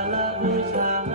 I love you love.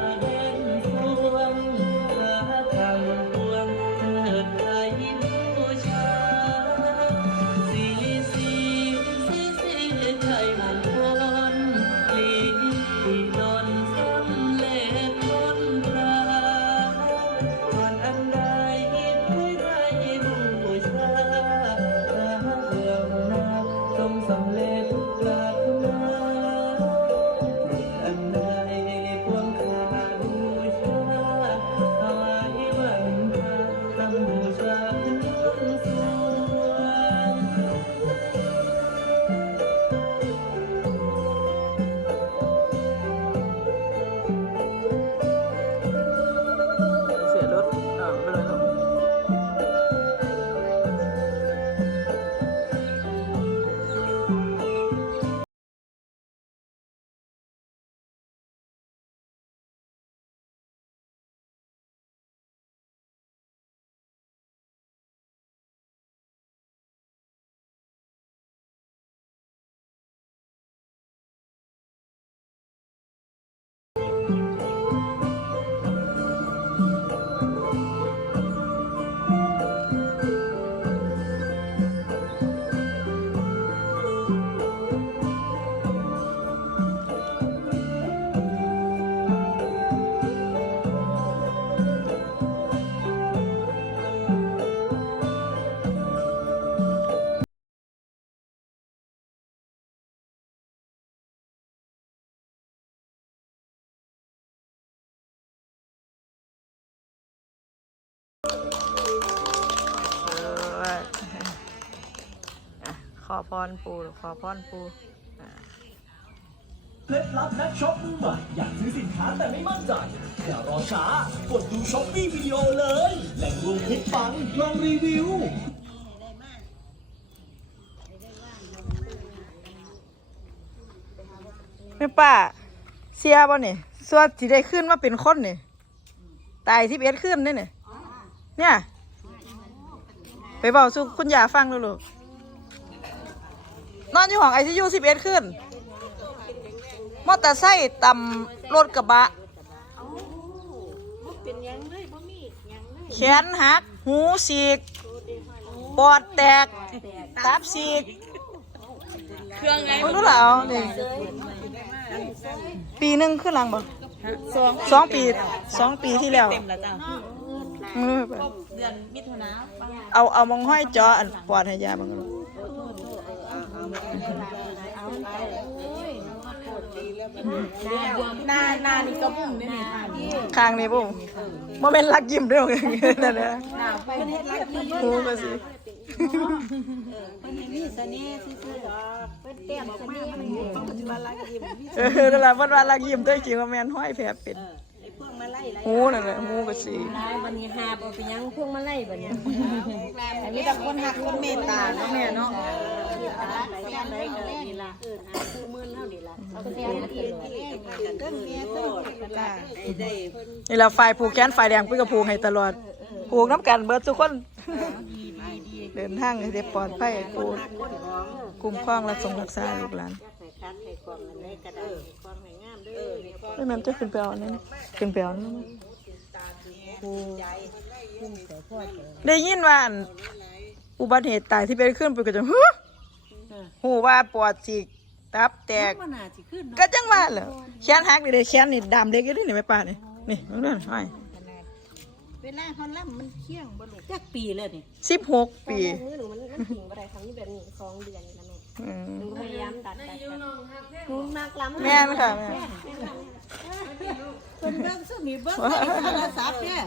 อพรปูขอพรปูอ่าเคล็ดลับนักช็อปมือใหม่อยากซื้อสินค้าแต่ไม่มั่นใจอย่ารอช้ากดดูช้อปปี้วิดีโอเลย แหล่งรวมคลิปปังลองรีวิวแม่ป้าเสียบ่เนี่ยสวดสิได้ขึ้นมาเป็นคนเนี่ยตายที่เอ็ดขึ้นเนี่ยเนี่ย ไปบอกสู่คุณยาฟังดูลูก นอนอยู่ห้องไอซียูสิบเอ็ดขึ้น มอเตอร์ไซค์ตำรถกระบะเป็นหยังเลยบ่มีหยังเลยแขนหัก หูฉีก ปอดแตก ตับฉีก เครื่องไงมึงรู้เหรอนี่ปีหนึ่งขึ้นหลังบ่สองปีสองปีที่แล้วเต็มแล้วจ้ะมือเดือนมิถุนาเอาเอามองห้อยจออันปอดให้ยาบังลูกห น้าหน้านี่ก็บุ้มนี่ข้างนี่บุ้งโมเมนต์รักยิ้มด้วยนั่นนะหน้าไปเฮ็ดลักกี้หูก็สิเพิ่นให้มีเสน่ห์ซื่อๆเป็นเต็มเสน่ห์มันอยู่ปัจจุบันลักยิ้มเออนั่นแหละวันวันรักยิ้มด้วยจริงว่าแมนห้อยแผลเป็นไอ้พวกมาไล่ไล่หูนั่นแหละหูก็สิลายบัดนี้หาบ่เป็นยังพวกมาไล่บัดนี้อันนี้แต่คนหักคนเมตตาเนาะแม่เนาะ นี่เออหาไอ้ได้เพิ่นนี่แหละฝ่ายผูกแขนฝ่ายแดงพื่กับผูกให้ตลอดผูกน้ำกันเบิดทุกคนเดินทางให้ได้ปลอดภัยปูคุ้มครองและทรงรักษาลูกหลานให้คัดให้กล่องอันใดก็ได้ให้กล่องให้งามเด้อไม่แม่นจะขึ้นไปเอานนั้นขึ้นไปเอานนั้นได้ยินว่าอุบัติเหตุตายที่เป็นขึ้นไปก็จะฮึ หูว่าปอดฉีกตับแตก มันน่าสิขึ้นก็จังว่าเหรอแขนหักนี่เลยแขนนี่ดำเล็กอยู่ด้วยนี่แม่ป้านี่นี่มึงเด้อห้อยเวลาเขาล่ำมันเคี่ยงบ่ลูกจักปีแล้วนี่สิบหกปีมือหนูมันมันถิงบ่ได้ครั้งนี้แบบนี้สองเดือนนี่นะแม่อืมหนูพยายามตัดตัดตัดหนูมากล้ำแม่นค่ะแม่เพิ่นเบิ่งซุนี่เบิ่งโทรศัพท์เนี่ย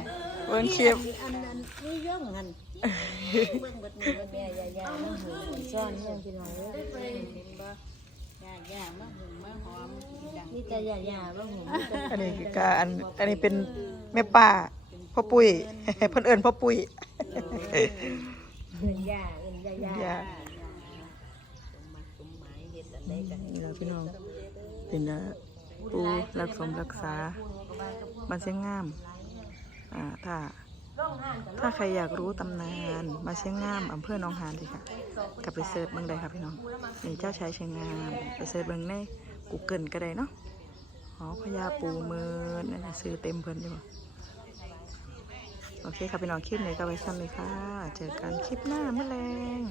เบิ่งคลิป อันนั้นนี่ย่องหัน เบิ่งเบิดมือเบิดแม่ยายามาหูซ่อนเรื่องพี่น้องเอ้ยย่ายามาหูมาหอมจังนี่แต่ยายามาหูอันนี้คือการอันอันนี้เป็นแม่ป้าพ่อปุ้ยเพิ่นเอิ้นพ่อปุ้ยเอิ้นยาเอิ้นยายาย่าสมัยเฮ็ดอันนี่เราพี่น้องเป็นนะปูรักสมรักษาบ้านเชียงงาม อ่าถ้า ถ้าใครอยากรู้ตำนาน มาเชียงงามอำเภอหนองหานสิค่ะกลับไปเสิร์ชเบิ้งได้ค่ะพี่น้องนี่เจ้าชายเชียงงามไปเสิร์ชเบิ้งในกูเกิลก็ได้เนาะหอพญาปูเมินนั่นนะซื้อเต็มเพิ่นอยู่โอเคค่ะพี่น้องคลิปนี้ก็ไว้ซ้ำเลยค่ะ เจอกันคลิปหน้าเมื่อแรง